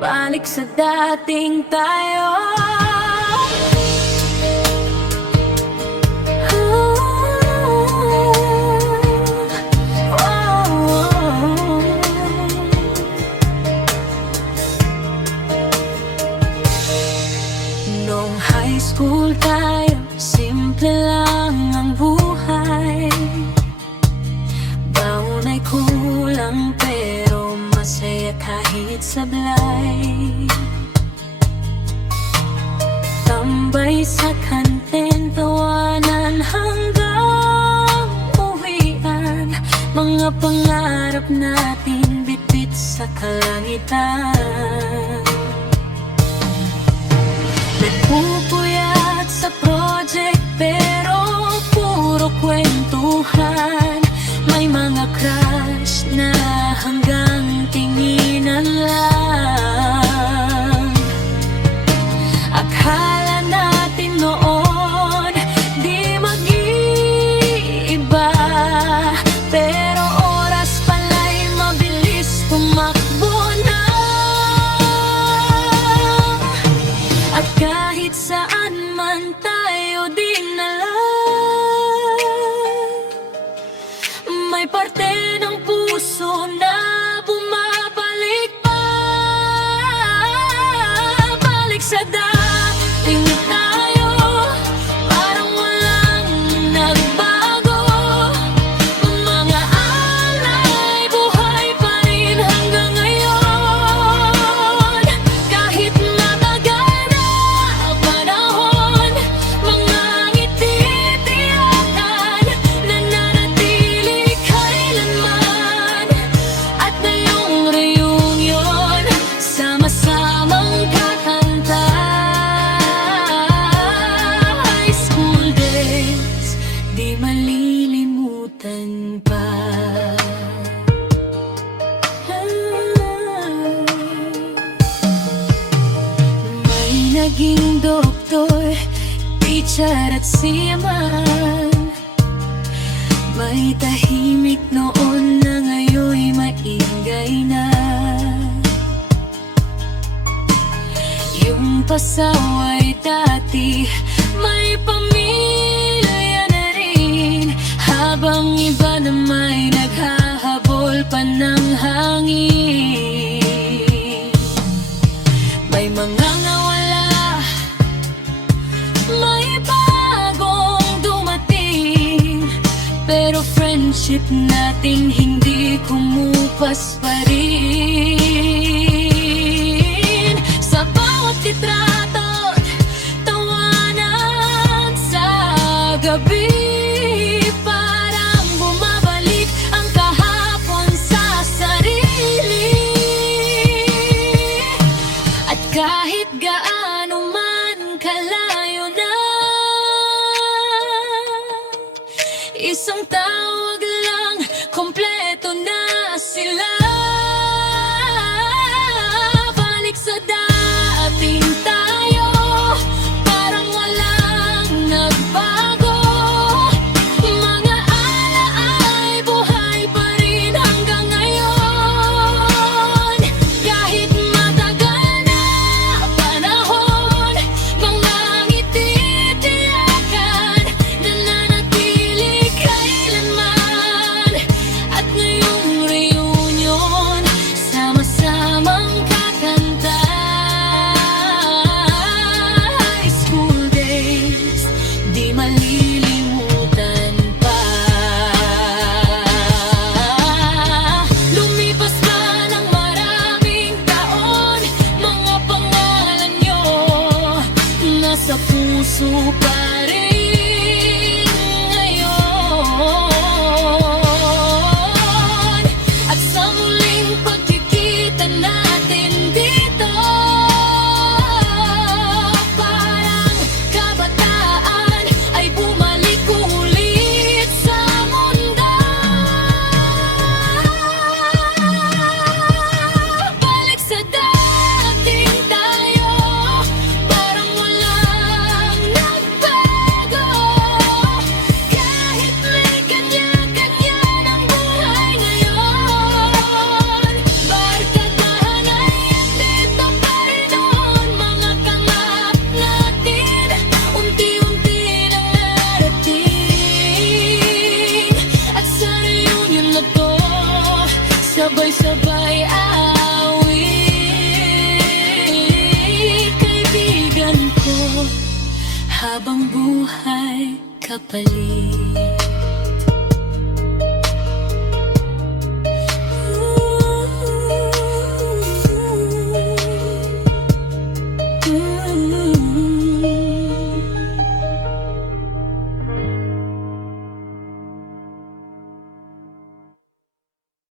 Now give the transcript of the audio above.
Balik sa dating tayo. Nung high school tayo, simple lang ang buhay. Baon ay kulang pero masaya kahit sablay. Tambay sa kantin, tawanan hanggang uwian. Mga pangarap natin bitbit sa kalangitan. Nagpupuyat sa project pero puro kwentuhan. May mga crush na hanggang tinginan lang. Akala natin noon di mag-iiba, pero oras pala'y mabilis tumakbo na. At kahit saan man tayo dinala, may parte ng puso na bumabalik pa. Balik sa dating tayo, parang walang nagbago. Mga alay, buhay pa rin hanggang ngayon. Kahit matagal na panahon, mga ngiti tiyakan na nanatili kailanman. At ngayong reunion, sama-samang kakanta. High school days, di malilimutan pa. May naging doktor, teacher at seaman. May tahimik noon na ngayon'y maingay na. Yung pasaway dati, may pamilya na rin. Habang iba na may naghahabol pa ng hangin. May mga nawala, may bagong dumating, pero friendship natin hindi kumupas pa rin. Sa bawat litrato, tawanan sa gabi, parang bumabalik ang kahapon sa sarili. At kahit gaano man kalayo na, isang tawag lang, kompleto na sila. Balik sa dating tayo, parang walang nagbago. Mga alaay, buhay pa rin hanggang ngayon. Kahit matagal na panahon, mga ngiti tiyakan na nanatili kailanman. At ngayong reunion, sama-samang kakanta. High school days, di malilimutan pa. Lumipas pa ng maraming taon, mga pangalan nyo nasa puso pa rin ngayon. At sa muling pagkikita natin dito, parang kabataan ay bumalik ulit sa mundo. Balik sa dating tayo, parang walang palit.